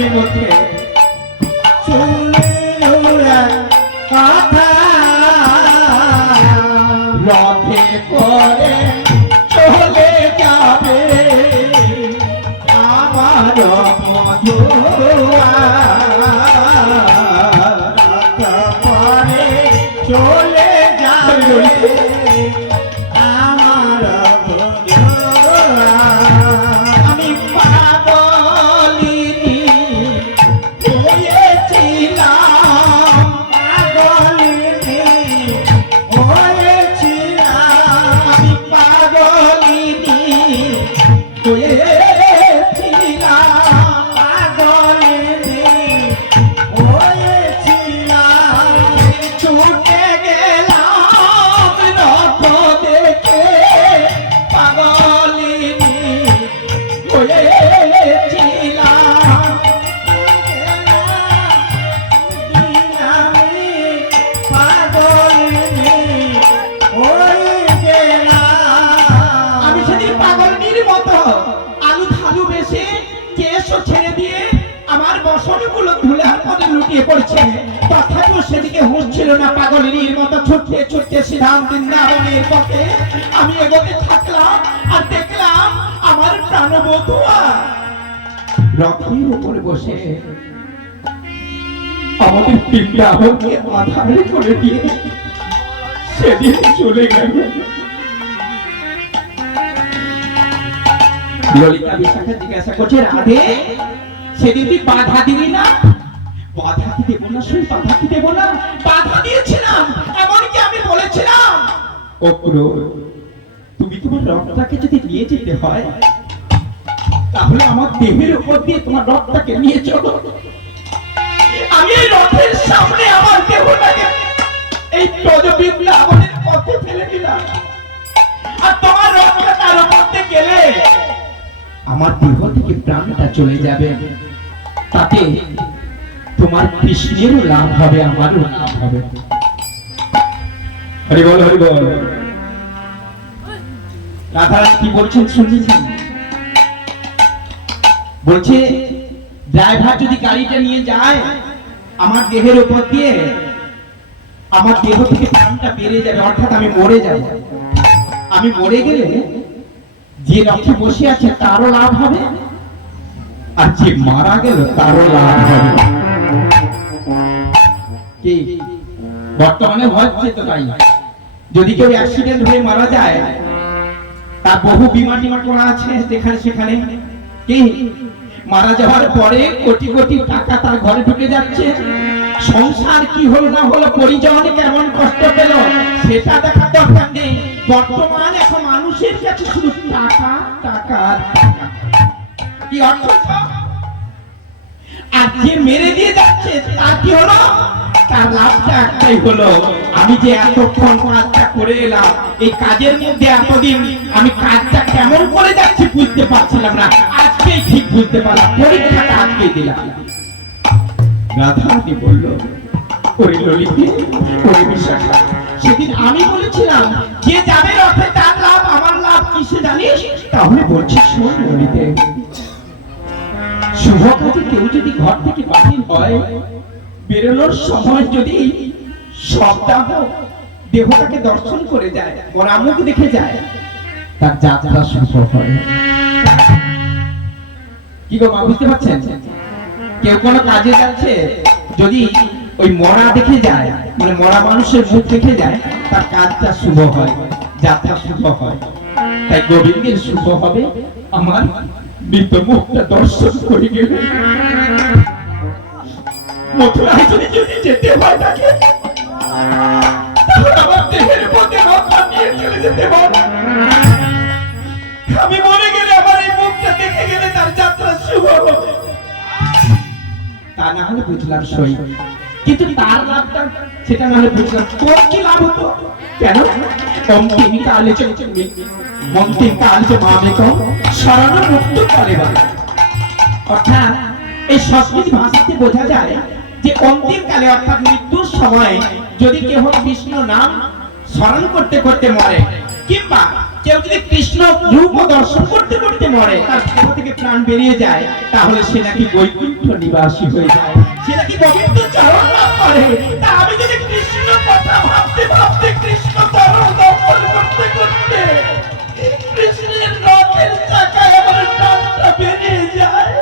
সকলের মধ্যে ছিল না পাগলিনীর মতো ছুটতে ছুটতে শ্রীরাম বৃন্দাবনের পথে আমি এগোতে থাকলাম আর দেখলাম আমার প্রাণবধুয়া রথের উপরে বসে আমাদের বৃন্দাবনকে আধারে করে দিয়ে সেদিন চলে গেল। ললিতা বিশাখা জিজ্ঞাসা করছে, রাধে, সেদিন তুই বাধা দিলি না? বাধা কি দেবো না শুন বাধা কি দেবো বাধা দিয়েছিলাম, এমনকি আমি বলেছিলাম। অক্র তুমি তোমার রথটাকে যদি নিয়ে যেতে হয়, তাহলে আমার দেহের উপর দিয়ে তোমার রথটাকে নিয়ে চলো। আমি এই রথের সামনে আমার দেহটাকে এই প্রজবৃন্দাবনের পথে ফেলে দিলাম। আর তোমার রথটা তার দিয়ে গেলে আমার দেহ থেকে প্রাণটা চলে যাবে। তাতে তোমার কৃষ্ণেরও লাভ হবে, আমারও লাভ হবে। হরি বল হরি বল। রাধারানী কি বলছেন শুনেছেন? বলছে, ড্রাইভার যদি গাড়িটা নিয়ে যায় আমার দেহের উপর দিয়ে, আমার দেহ থেকে প্রাণটা বেড়ে যাবে, অর্থাৎ আমি মরে যাব। আমি মরে গেলে যে রথে বসে আছে তারও লাভ হবে, আর যে মারা গেল তারও লাভ হবে। বর্তমানে হচ্ছে তো তাই। যদি কেউ অ্যাক্সিডেন্ট হয়ে মারা যায়, তার বহু বিমা টিমা করা আছে যেখানে সেখানে। কি? মারা যাওয়ার পরে কোটি কোটি টাকা তার ঘরে ঢুকে যাচ্ছে। সংসার কি হলো না হলো, পরিজন কেমন কষ্ট পেল, সেটা দেখার দরকার নেই। বর্তমান এখন মানুষের কাছে শুধু টাকা টাকা টাকা। কি অর্থ যে মেরে দিয়ে যাচ্ছে তার কি হলো? তার লাভটা একটাই হলো, আমি যে এতক্ষণ কাজটা করে এলাম, এই কাজের মধ্যে এতদিন আমি কাজটা কেমন করে যাচ্ছি বুঝতে পারছিলাম না, আজকেই ঠিক বুঝতে পারলাম, পরীক্ষাটা আজকে দিলাম। বলল ললিতে বিশাখা সেদিন আমি বলেছিলাম, যে যাবে রথে তার লাভ, আমার লাভ কিসে জানিস? তাহলে বলছিস শোন ললিতে কেউ যদি ঘর থেকে হয়, বেরোনোর সময় যদি সপ্তাহ দর্শন করে যায় দেখে যায়, তার শুভ হয় কি গো মা, বুঝতে পারছেন? কেউ কোনো কাজে যাচ্ছে, যদি ওই মরা দেখে যায় মানে মরা মানুষের মুখ দেখে যায়, তার কাজটা শুভ হয়, যাত্রা শুভ হয়। তাই গোবিন্দের শুভ হবে আমার মৃত মুখটা দর্শন করে গেলে। মথুরায় যদি যদি যেতে হয় তাকে আমার দেহের মধ্যে রথটা নিয়ে চলে যেতে হবে আমি মরে গেলে আমার এই মুখটা দেখে গেলে তার যাত্রা শুভ হবে। তা না হলে বুঝলাম সই। কিন্তু তার লাভটা সেটা না হলে বুঝলাম তোর কি লাভ হতো? কেন? চলছে অন্তিম কাল যে মামে কম শরণ মুক্ত করে বলে। অর্থাৎ এই সংস্কৃত ভাষাতে বোঝা যায় যে অন্তিম কালে অর্থাৎ মৃত্যুর সময় যদি কেহ কৃষ্ণ নাম স্মরণ করতে করতে মরে, কিংবা কেউ যদি কৃষ্ণ রূপ দর্শন করতে করতে মরে, তার দেহ থেকে প্রাণ বেরিয়ে যায়, তাহলে সে নাকি বৈকুণ্ঠ নিবাসী হয়ে যায়। সে নাকি চরণ লাভ করে। তা আমি যদি কৃষ্ণ কথা ভাবতে ভাবতে কৃষ্ণ চরণ দর্শন করতে করতে কৃষ্ণের রথের চাকায় আমার প্রাণটা বেরিয়ে যায়,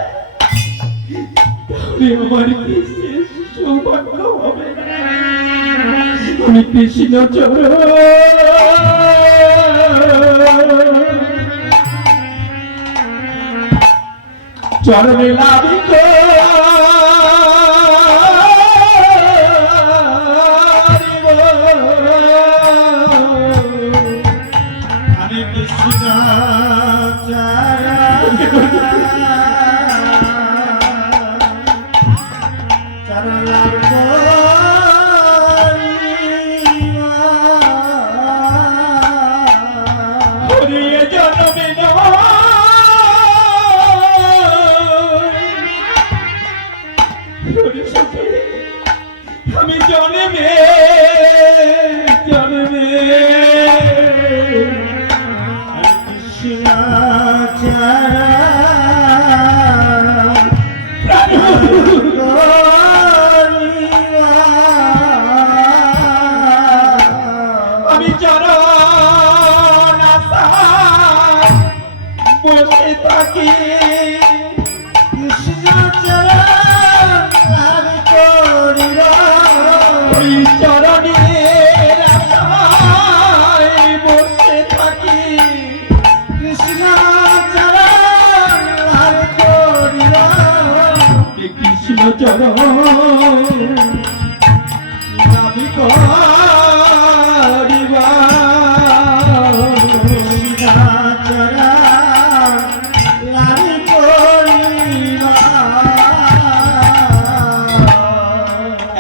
তাহলে আমার কি সৌভাগ্য হবে। আমি কৃষ্ণ চরণে লাভিত আমি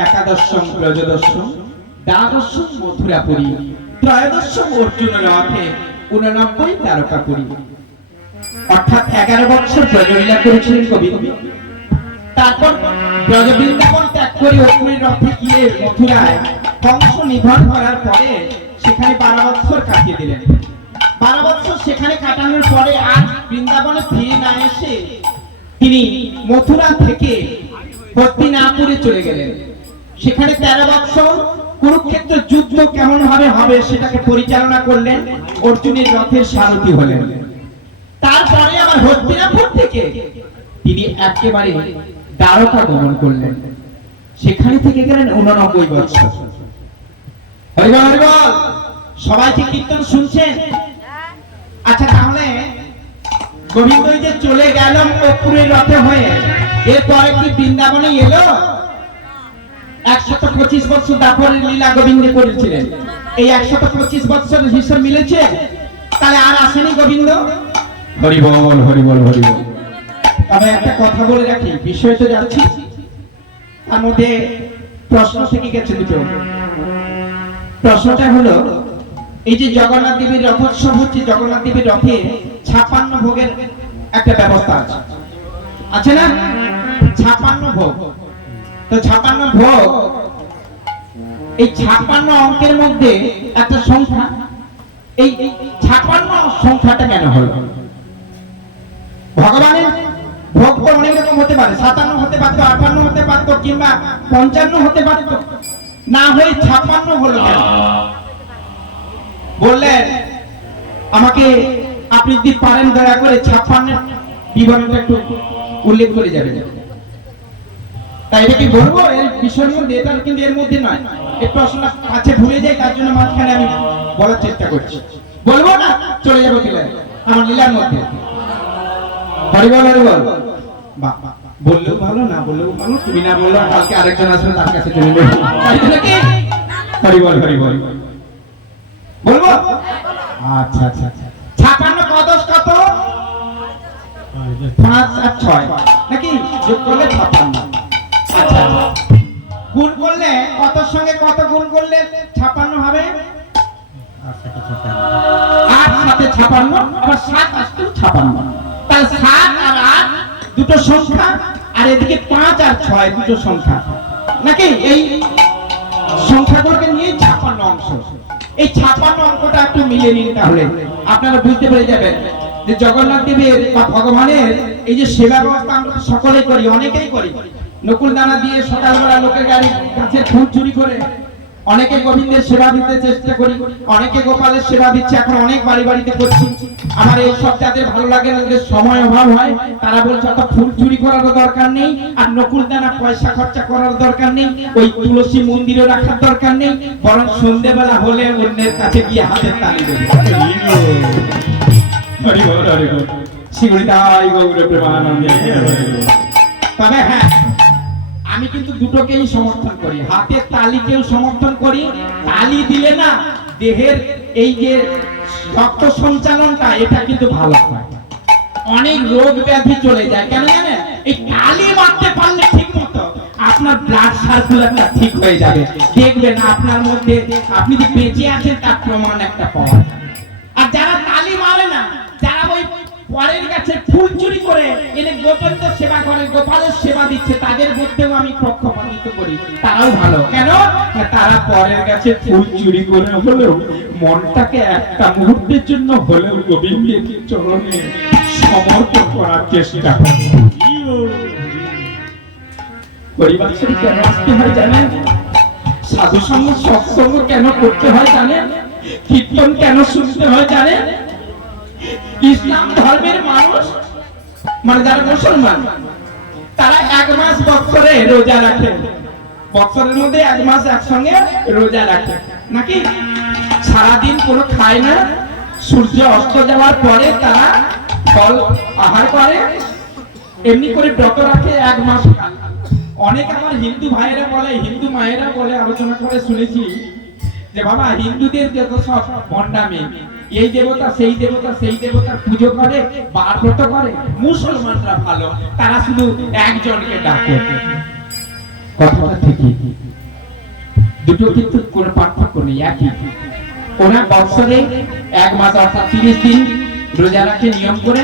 একাদশম, ত্রয়োদশম, দ্বাদশম মথুরাপুরী ত্রয়োদশম অর্জুন রথে উননব্বই তারকাপুরী অর্থাৎ এগারো বছর ব্রজলীলা করেছিলেন কবি। তারপর ব্রজবৃন্দাবন ত্যাগ করে অগ্নির রথে গিয়ে মথুরায় কংস নিধন করার পরে সেখানে বারো বছর কাটিয়ে দিলেন। বারো বছর সেখানে কাটানোর পরে আজ বৃন্দাবনে ফিরে না এসে তিনি মথুরা থেকে হস্তিনাপুরে চলে গেলেন। সেখানে তেরো বছর কুরুক্ষেত্র যুদ্ধ কেমন ভাবে হবে সেটাকে পরিচালনা করলেন অর্জুনের রথের সারথী হলেন। তারপরে আবার হস্তিনাপুর থেকে তিনি একেবারে দ্বারকা গমন করলেন। সেখানে থেকে গেলেন উননব্বই বছর। সবাই কি কীর্তন শুনছেন? আচ্ছা তাহলে গোবিন্দ যে চলে গেল কপুরের রথে হয়ে, এরপরে কি বৃন্দাবনে এলো? একশত পঁচিশ বছর দাপরের লীলা গোবিন্দ করেছিলেন। এই একশত পঁচিশ বছর হিসাব মিলেছে? তাহলে আর আসেনি গোবিন্দ? হরিবল হরিবল হরিবল। তবে একটা কথা বলে রাখি বিষয় তো যাচ্ছি তার মধ্যে প্রশ্ন থেকে গেছে দুটো। প্রশ্নটা হলো, এই যে জগন্নাথ দেবীর রথোৎসব হচ্ছে, জগন্নাথ দেবীর রথে ছাপান্ন ভোগের একটা ব্যবস্থা আছে। আছে না? ছাপান্ন ভোগ। তো ছাপান্ন ভোগ, এই ছাপান্ন অঙ্কের মধ্যে একটা সংখ্যা, এই ছাপান্ন সংখ্যাটা কেন হলো? ভগবানের ভোগ তো অনেক রকম হতে পারে, সাতান্ন হতে পারতো, আটান্ন হতে পারতো, কিংবা পঞ্চান্ন হতে পারতো। না হয়ে ছাপান্ন হলো বললেন, আমাকে আপনি যদি পারেন দয়া করে ছাপ্পান্নের বিবরণটা একটু উল্লেখ করে যাবেন। তাই এটা কি বলব? এর বিষয়ের মধ্যে কিন্তু এর মধ্যে নয়। এই প্রশ্নটা কাছে ভুলে যাই তার জন্য মাঝখানে আমি বলার চেষ্টা করছি। বলব না, চলে যাব চলে আমার লীলার মধ্যে। হরিবল হরিবল। বললেও ভালো, না বললেও ভালো, তুমি না বললেও কালকে আরেকজন আসবে তার কাছে চলে যাবে। তাই তো হরিবল হরিবল বলব? আচ্ছা আচ্ছা আচ্ছা। ছাপান্ন কদশ কত? পাঁচ আর ছয়। নাকি যোগ করলে ছাপান্ন? আচ্ছা। গুণ করলে কত সঙ্গে কত গুণ করলে ছাপান্ন হবে? আট সাথে ছাপান্ন। আবার সাত আসতেও ছাপান্ন। তাহলে সাত আর আট, দুটো সংখ্যা, আর এদিকে পাঁচ আর ছয়, দুটো সংখ্যা। নাকি? এই সংখ্যাগুলোকে নিয়ে অংশ। এই অঙ্কটা একটু নিন তাহলে। আপনারা বুঝতে পেরে যাবেন যে জগন্নাথ দেবের বা ভগবানের এই যে সেবা ব্যবস্থা আমরা তো সকলেই করি, অনেকেই করি। নকুল দানা দিয়ে সকালবেলা লোকের গাড়ি কাছে ফুল চুরি করে অনেকে গোবিন্দের সেবা দিতে চেষ্টা করি অনেকে গোপালের সেবা দিচ্ছে এখন অনেক বাড়ি বাড়িতে করছি। আমার এই সব যাদের ভালো লাগে না যাদের সময় অভাব হয় তারা বলছে অত ফুল চুরি করারও দরকার নেই আর নকুল দানা পয়সা খরচা করার দরকার নেই ওই তুলসী মন্দিরে রাখার দরকার নেই বরং সন্ধেবেলা হলে অন্যের কাছে গিয়ে হাতের তালি দেবে। বল শিগুড়িতাই গৌর প্রেমানন্দে তবে হ্যাঁ আমি কিন্তু দুটোকেই সমর্থন করি। হাতের তালিকেও সমর্থন করি। তালি দিলে না দেহের এই যে রক্ত সঞ্চালনটা, এটা কিন্তু ভালো হয়। অনেক রোগ ব্যাধি চলে যায়। কেন জানেন? এই তালি মারতে পারলে ঠিক মতো আপনার ব্লাড সার্কুলারটা ঠিক হয়ে যাবে। দেখবেন আপনার মধ্যে, আপনি যে বেঁচে আছেন, তার প্রমাণ একটা পাওয়া পরের কাছে ফুল চুরি করে এনে গোপালকে সেবা করে গোপালের সেবা দিচ্ছে, তাদের মধ্যেও আমি পক্ষপাতিত্ব করি। তারাও ভালো। কেন? তারা পরের কাছে ফুল চুরি করে হলেও মনটাকে একটা মুহূর্তের জন্য হলেও গোবিন্দের চরণে সমর্পণ করার চেষ্টা করে। পরিবার কেন আসতে হয় জানেন? সাধু সঙ্গ সৎসঙ্গ কেন করতে হয় জানেন? কীর্তন কেন শুনতে হয় জানেন? ইসলাম ধর্মের মানুষ মানে যারা মুসলমান, তারা এক মাস বছরে রোজা রাখে। বছরের মধ্যে এক মাস একসঙ্গে রোজা রাখে। নাকি? সারাদিন কোনো খায় না, সূর্য অস্ত যাওয়ার পরে তারা ফল আহার করে, এমনি করে ব্রত রাখে এক মাস। অনেক আমার হিন্দু ভাইয়েরা বলে, হিন্দু মায়েরা বলে, আলোচনা করে শুনেছি যে, বাবা, হিন্দুদের যত সব মন্ডামে এই দেবতা, সেই দেবতা, সেই দেবতার পুজো করে বার ব্রত করে। মুসলমানরা ভালো, তারা শুধু একজনকে ডাকে। কথাটা ঠিকই। দুটো কিন্তু কোনো পার্থক্য নেই, একই। ওরা বছরে এক মাস অর্থাৎ তিরিশ দিন রোজা রাখে, নিয়ম করে।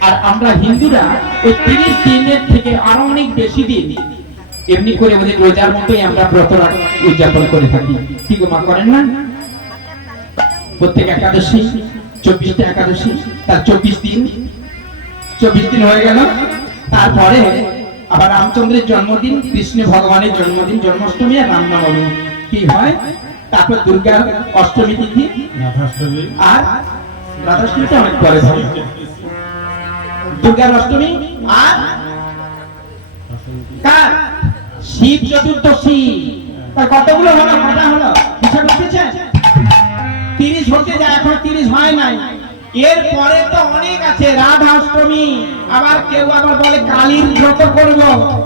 আর আমরা হিন্দুরা ওই তিরিশ দিনের থেকে আরও অনেক বেশি দিন এমনি করে আমাদের রোজার মতোই আমরা ব্রত উদযাপন করে থাকি। কি মা, করেন না? প্রত্যেক একাদশী চব্বিশটা একাদশী তার চব্বিশ দিন। চব্বিশ দিন হয়ে গেল। তারপরে আবার রামচন্দ্রের জন্মদিন কৃষ্ণ ভগবানের জন্মদিন জন্মাষ্টমী আর রামনবমী কি হয়? তারপর দুর্গা অষ্টমী তিথি আর রাধাষ্টমীটা অনেক পরে হয়। দুর্গার অষ্টমী আর কার? শিব চতুর্দশী। তার কতগুলো হলো? কটা হলো? হিসাব করতেছেন তিরিশ হতে যায় এখন তিরিশ হয় নাই। এর পরে তো অনেক আছে রাধা অষ্টমী আবার কেউ আবার বলে কালীর ব্রত করব।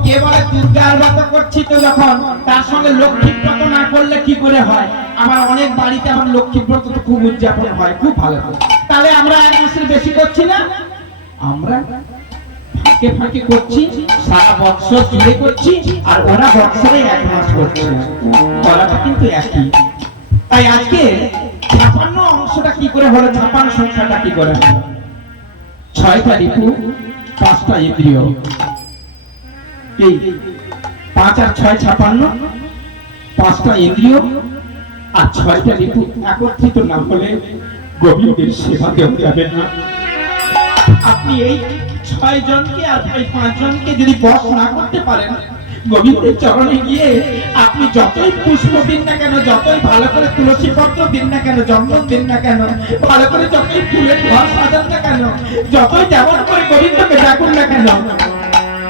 কে বলে দুর্গার ব্রত করছি তো যখন, তার সঙ্গে লক্ষ্মী ব্রত না করলে কি করে হয়? আবার অনেক বাড়িতে আমার লক্ষ্মী ব্রত তো খুব উদযাপন হয়, খুব ভালো করে। তাহলে আমরা এক মাসের বেশি করছি না? আমরা ফাঁকে ফাঁকে করছি, সারা বছর জুড়ে করছি, আর ওরা বছরে এক মাস করছে। বলাটা কিন্তু একই। তাই আজকে ছাপান্ন অংশটা কি করে হলো? ছাপান্ন সংখ্যাটা কি করে ছয়টা ঋতু পাঁচটা ইন্দ্রিয়। এই পাঁচ আর ছয় ছাপান্ন, পাঁচটা ইন্দ্রিয় আর ছয়টা ঋতু একত্রিত না হলে গোবিন্দের সেবা দেওয়া যাবে না। আপনি এই ছয় জনকে আর এই পাঁচ জনকে যদি বস না করতে পারেন গোবিন্দের চরণে গিয়ে আপনি যতই পুষ্প দিন না কেন, যতই ভালো করে তুলসী পত্র দিন না কেন চন্দন দিন না কেন, ভালো করে যতই ফুলের ঘর সাজান না কেন, যতই যেমন করে গোবিন্দকে ডাকুন না কেন,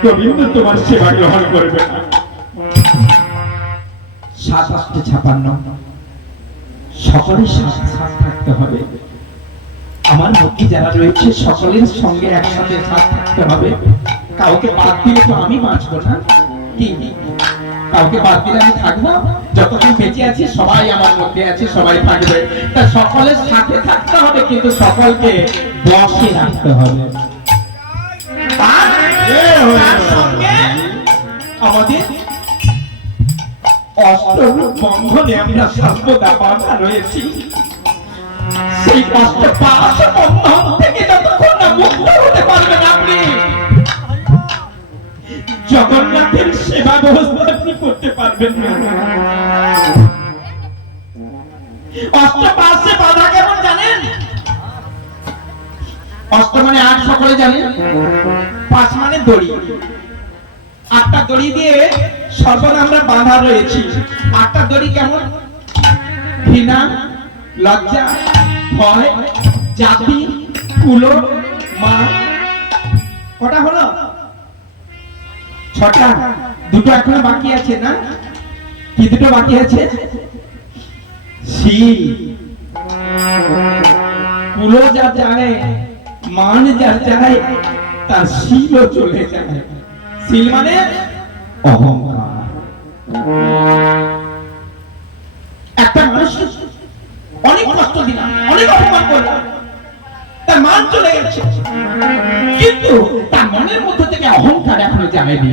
গোবিন্দ তোমার সেবা গ্রহণ করবে সাত ছাপান্ন। সাথ থাকতে হবে। আমার মধ্যে যারা রয়েছে, সকলের সঙ্গে একসাথে সাথ থাকতে হবে। কাউকে বাদ দিলে তো আমি বাঁচবো না। কাউকে বাদ দিলে আমি থাকব? যতক্ষণ বেঁচে আছি, সবাই আমার মধ্যে আছে, সবাই থাকবে। তা সকলের সাথে থাকতে হবে, কিন্তু সকলকে বসে রাখতে হবে। আমাদের কষ্ট জগন্নাথের সেবা ব্যবস্থা আপনি করতে পারবেন মানে মানে আটটা দড়ি কেমন? ঘৃণা, লজ্জা, ভয়, জাতি, কুলো, মা। কটা হলো? ছটা। দুটো এখনও বাকি আছে না? কি দুটো বাকি আছে? শিল কুলো যা যায় মান যা যায় তার শিলও চলে যায়। শিল মানে অহংকার। একটা মানুষ অনেক কষ্ট দিলাম, অনেক অপমান করলাম। তার মান চলে গেছে। কিন্তু তার মনের মধ্যে থেকে অহংকার এখনও যায়নি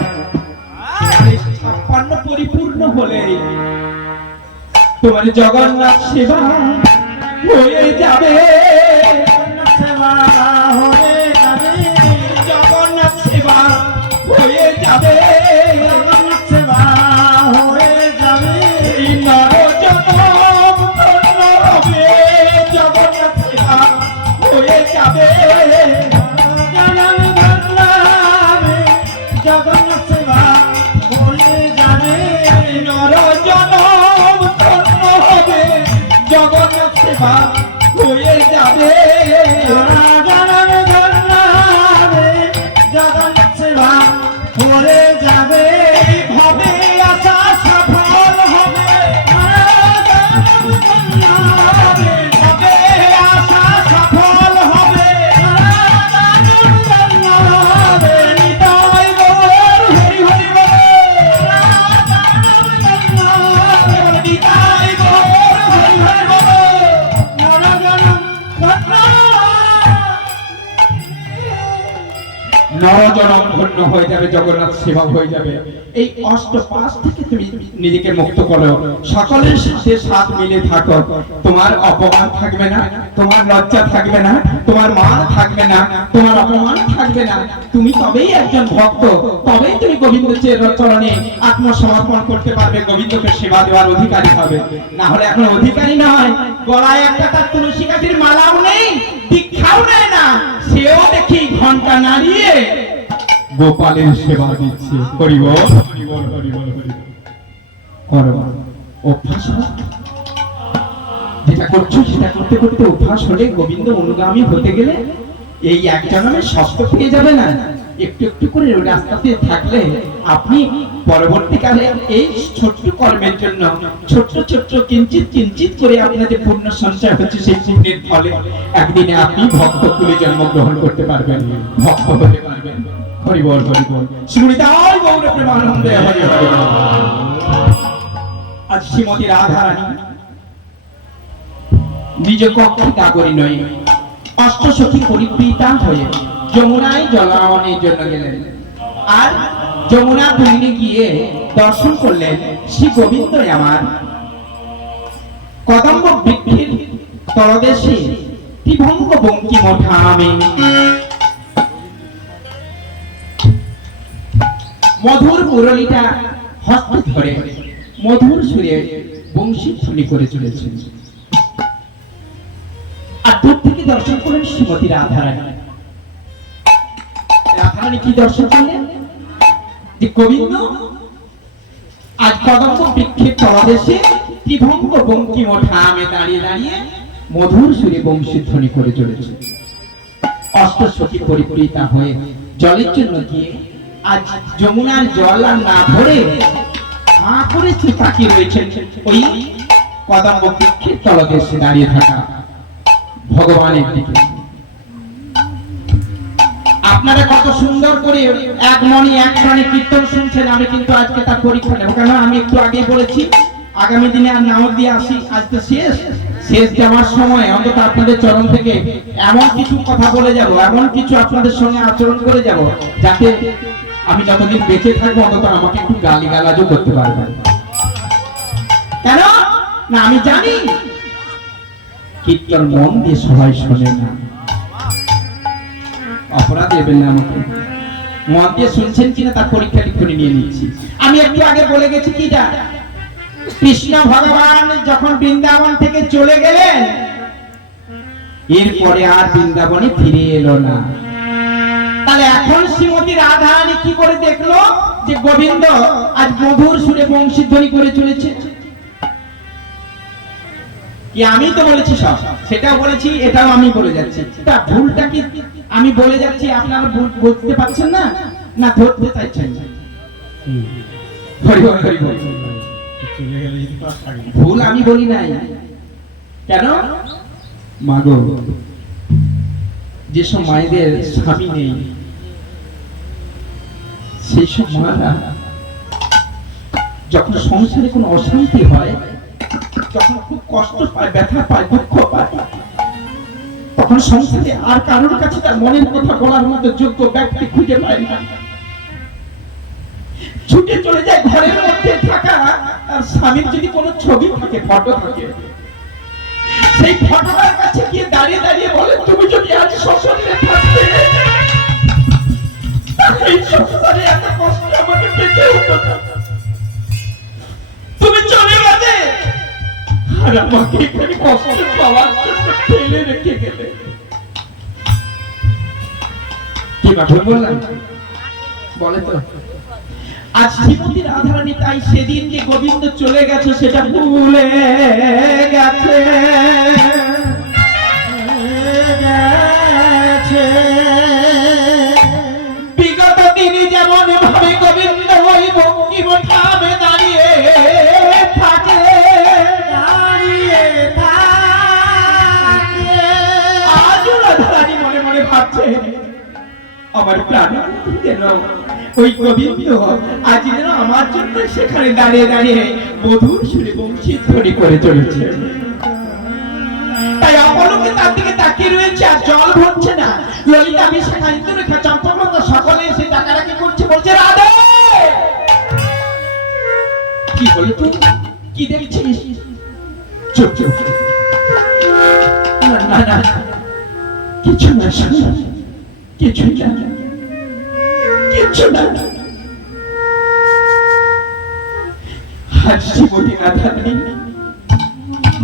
এই পরিপূর্ণ হলে তোমার জগন্নাথ সেবা হয়ে যাবে। জগন্নাথ সেবা হয়ে যাবে। ধন্য হয়ে যাবে, জগন্নাথ হয়ে যাবে। এই অষ্ট পাশ থেকে তুমি নিজেকে মুক্ত করো। সকলের সাথ মিলে থাকো। তোমার অপমান থাকবে না, তোমার লজ্জা থাকবে না, তোমার মান থাকবে না, তোমার অপমান থাকবে না। তুমি তবেই একজন ভক্ত, তবেই তুমি গোবিন্দ চরণে আত্মসমর্পণ করতে পারবে, গোবিন্দকে সেবা দেওয়ার অধিকারী হবে। না হলে এখন অধিকারী নয়। গলায় একটা তার তুলসী গাছের মালাও নেই, দীক্ষাও নেয় না। সেও দেখি ঘণ্টা নাড়িয়ে গোপালের সেবা দিচ্ছে। যেটা করছ সেটা করতে করতে অভ্যাস হলে গোবিন্দ অনুগামী হতে গেলে এই এক জন্মে সস্ত পেয়ে যাবে না। একটু একটু করে রাস্তাতে থাকলে আপনি পরবর্তীকালে এই ছোট্ট কর্মের জন্য ছোট্ট ছোট্ট কিঞ্চিত কিঞ্চিত করে আপনাদের পূর্ণ সঞ্চয় হচ্ছে সেই পুণ্যের ফলে একদিনে আপনি ভক্ত কুলে জন্মগ্রহণ করতে পারবেন, ভক্ত হতে পারবেন। হরি বল হরি বল। গৌর প্রেমানন্দে আজ শ্রীমতী রাধারানী নিজ কক্ষে কাগরি নয়, অষ্টসখী পরিপ্রীতা হয়ে যমুনায় জলায়নের জন্য গেলেন। আর যমুনা তীরে গিয়ে দর্শন করলেন শ্রী গোবিন্দ আমার কদম্ব বৃক্ষের তলদেশে ত্রিভঙ্গ বঙ্কি মঠামে মধুর মুরলিটা হস্ত ধরে মধুর সুরে বংশী ধ্বনি করে চলেছেন। আর দূর থেকে দর্শন করেন শ্রীমতী রাধারানী। রাধারানী কি দর্শন করলেন আজ কদম্ব ত্রিভঙ্গ বঙ্কিম দাঁড়িয়ে দাঁড়িয়ে মধুর সুরে বংশী ধ্বনি করে চলেছে। হয়ে জলের জন্য গিয়ে আজ যমুনার জল আর না ভরে হাঁ করে তাকিয়ে রয়েছেন ওই কদম্ব তলদেশে দাঁড়িয়ে থাকা ভগবানের দিকে। আপনারা কত সুন্দর করে এক মনে এক প্রাণে কীর্তন শুনছেন, আমি কিন্তু আজকে তার পরীক্ষা নেব। কেন আমি একটু আগেই বলেছি, আগামী দিনে আর নাম দিয়ে আসি, আজ তো শেষ। শেষ যাওয়ার সময় অন্তত আপনাদের চরণ থেকে এমন কিছু কথা বলে যাব, এমন কিছু আপনাদের সঙ্গে আচরণ করে যাব, যাতে আমি যতদিন বেঁচে থাকব, অন্তত আমাকে একটু গালি গালাজও করতে পারবেন। কেন? না, আমি জানি। কীর্তন মন দিয়ে সবাই শোনে না। অপরাধ দেবেন না আমাকে। মন দিয়ে শুনছেন কিনা তার পরীক্ষা করে নিয়ে নিচ্ছি। আমি একটু আগে বলে গেছি কিটা কৃষ্ণ ভগবান যখন বৃন্দাবন থেকে চলে গেলেন, এরপরে আর বৃন্দাবনে ফিরে এলো না। তাহলে এখন শ্রীমতী রাধারানী কি করে দেখল যে গোবিন্দ আজ মধুর সুরে বংশীধ্বনি করে চলেছে? কি আমি তো বলেছি সব? সেটাও বলেছি, এটাও আমি বলে যাচ্ছি। তা ভুলটা কি আমি বলে যাচ্ছি আপনারা ভুল- বুঝতে পারছেন না? না ধরতে চাইছেন। ভুল আমি বলি নাই। কেন? মাগো যেসব মায়েদের স্বামী নেই সেই সব মারা যখন সংসারে কোনো অশান্তি হয় যখন খুব কষ্ট পায় ব্যথা পায় দুঃখ পায় তখন সংসারে আর কারোর কাছে তার মনের কথা বলার মতো যোগ্য ব্যক্তি খুঁজে পায় না। ছুটে চলে যায় ঘরের মধ্যে থাকা তার স্বামীর যদি কোনো ছবি থাকে, ফটো থাকে, সেই ফটোটার কাছে গিয়ে দাঁড়িয়ে দাঁড়িয়ে বলে, তুমি যদি আজ শ্বশুরে থাকতে এই সংসারে এত কষ্ট আমাকে পেতে হতো আর আমাকে এখানে কষ্ট পাওয়ার ফেলে রেখে গেলে কি ব্যাপার বললাম? বলে তো আজ শ্রীমতী রাধারানী তাই সেদিন যে গোবিন্দ চলে গেছে সেটা ভুলে গেছে গেছে ভাবছে আমার প্রাণ যেন ওই গোবিন্দ, আজ যেন আমার জন্য সেখানে দাঁড়িয়ে দাঁড়িয়ে মধুর সুরে বংশী ধ্বনি করে চলেছে। তাই অপলকে তার দিকে তাকিয়ে রয়েছে আর জল ভরছে না। ললিতা বিশাখা ইন্দুরেখা চম্পকলতা সকলে এসে টাকাটাকি করছে, বলছে, রাধে! কি হলো তুই কি দেখছিস? চুপ চুপ। না না না। কিছু না শোনা কিছু না কিছু না। হাসি বলি রাধারানী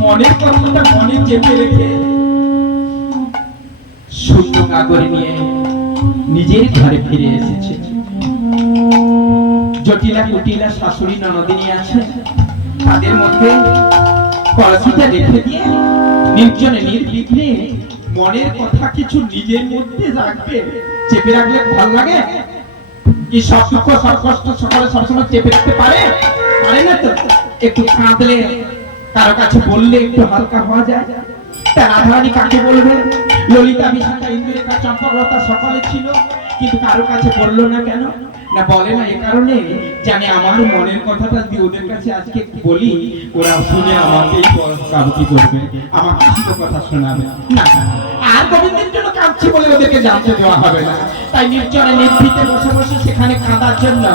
মনের কথাটা মনে চেপে রেখে শূন্য কাগরে নিয়ে নিজের ঘরে ফিরে এসেছে। জটিলা কুটিলা শাশুড়ি ননদিনী আছে। তাদের মধ্যে কলসিটা রেখে দিয়ে নির্জনে নির্বিঘ্নে মনের কথা কিছু নিজের মধ্যে রাখবে, চেপে রাখলে ভালো লাগে? কি সব দুঃখ সব কষ্ট সকালে সবসময় চেপে রাখতে পারে? পারে না তো? একটু কাঁদলে, কারও কাছে বললে একটু হালকা হওয়া যায়। তা রাধারানী কাকে বলবে? ললিতা, বিশাখা ইন্দ্রিকা চম্পকলতা সকলে ছিল, কিন্তু কারও কাছে বলল না কেন? না বলে না এ কারণে জানে আমার মনের কথাটা যদি ওদের কাছে আজকে বলি ওরা শুনে আমাকেই কাবুকি করবে আমাকে কিছু কথা শোনাবে। না না, আর গোবিন্দের জন্য কাঁদছি বলে ওদেরকে জানতে দেওয়া হবে না। তাই নির্জনে নির্ভীতে বসে বসে সেখানে কাঁদার জন্য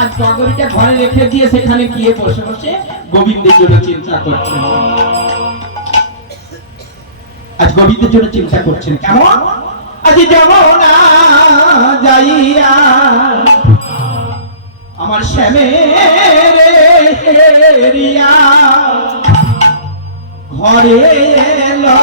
আজ গগরিটা ঘরে রেখে দিয়ে সেখানে গিয়ে বসে বসে গোবিন্দের জন্য চিন্তা করছেন। আজ গোবিন্দের জন্য চিন্তা করছেন কেমন? আজ যমুনা যাইয়া আমার শ্যামের রিয়া ঘরে এলো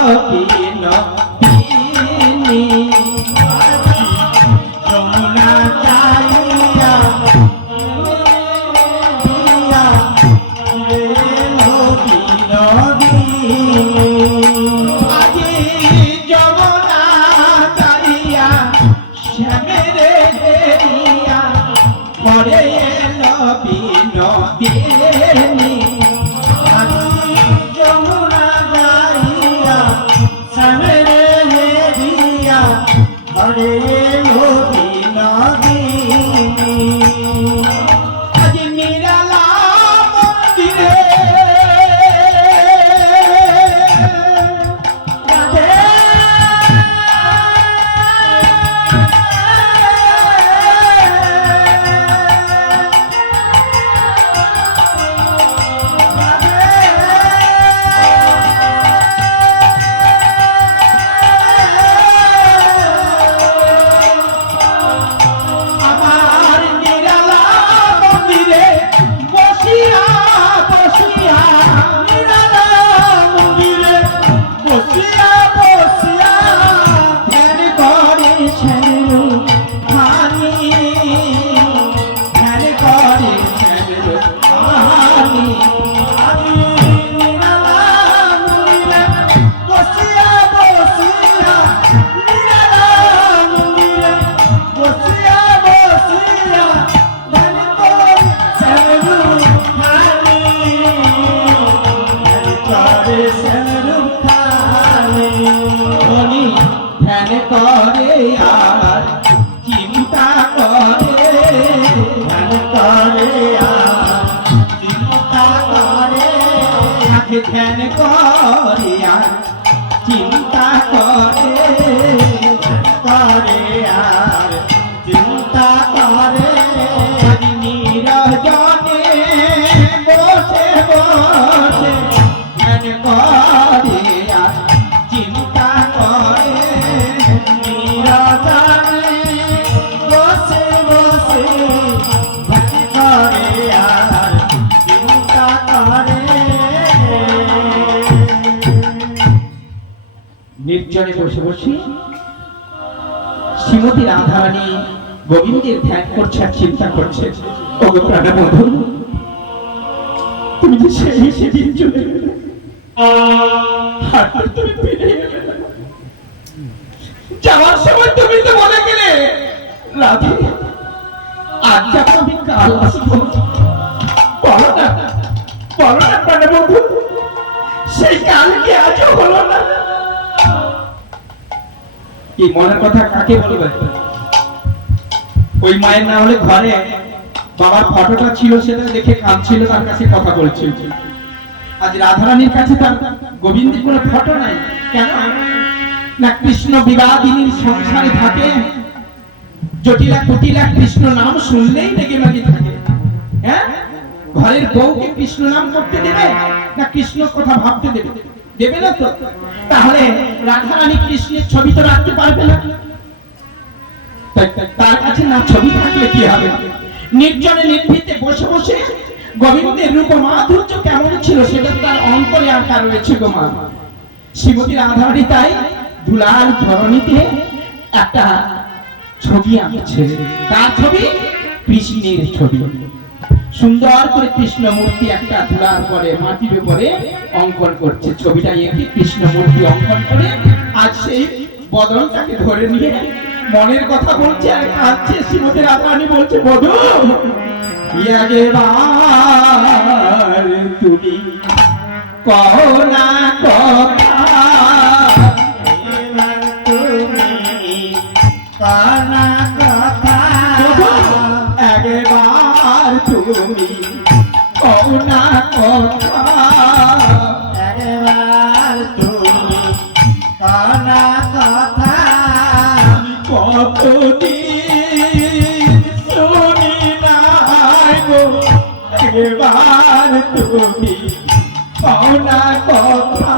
ধ্যান করে আর চিন্তা করে। ধ্যান করে আর চিন্তা করে। ধ্যান করে আর নির্জনে বসে বসে শ্রীমতী রাধারানী গোবিন্দের ধ্যান করছে আর চিন্তা করছে। তুমি সেই সেদিন চলে। যাওয়ার সময় তুমি তো গেলে আজ যাব আমি কাল আসব। বলো না বলো না সেই কাল কি আজও হলো না। কি, মনের কথা কাকে বলবে? ওই মায়ের না হলে ঘরে বাবার ফটোটা ছিল সেটা দেখে কাঁদছিল, তার কাছে কথা বলছিল। আজ রাধারানীর কাছে তার গোবিন্দের কোনো ফটো নাই। কেন? না কৃষ্ণ বিবাদিনীর সংসারে থাকে। জটিলা কুটিলা কৃষ্ণ নাম শুনলেই লেগে মেগে থাকে। হ্যাঁ? ঘরের বউকে কৃষ্ণ নাম করতে দেবে না কৃষ্ণ কথা ভাবতে দেবে? দেবে না তো? তাহলে রাধারানী কৃষ্ণের ছবি তো রাখতে পারবে না। তার কাছে না ছবি থাকলে কি হবে? নির্জনে নির্ভীতে বসে বসে গোবিন্দের রূপ মাধুর্য কেমন ছিল সেটা তার অন্তরে আঁকা রয়েছে গো মা। শ্রীমতী রাধারানী তাই দুলাল ধরণীতে একটা ছবি আঁকছে। তার ছবি কৃষ্ণের ছবি। সুন্দর করে কৃষ্ণ মূর্তি একটা ধুলার পরে, মাটির উপরে অঙ্কন করছে। ছবিটা এঁকে কৃষ্ণ মূর্তি অঙ্কন করে? আজ সেই বদল তাকে ধরে নিয়ে মনের কথা বলছে আর কাঁদছে। শ্রীমতী রাধারানী বলছে, বধু আগেবার তুমি কহো না কথা? একবার তুমি পাওনা কথা।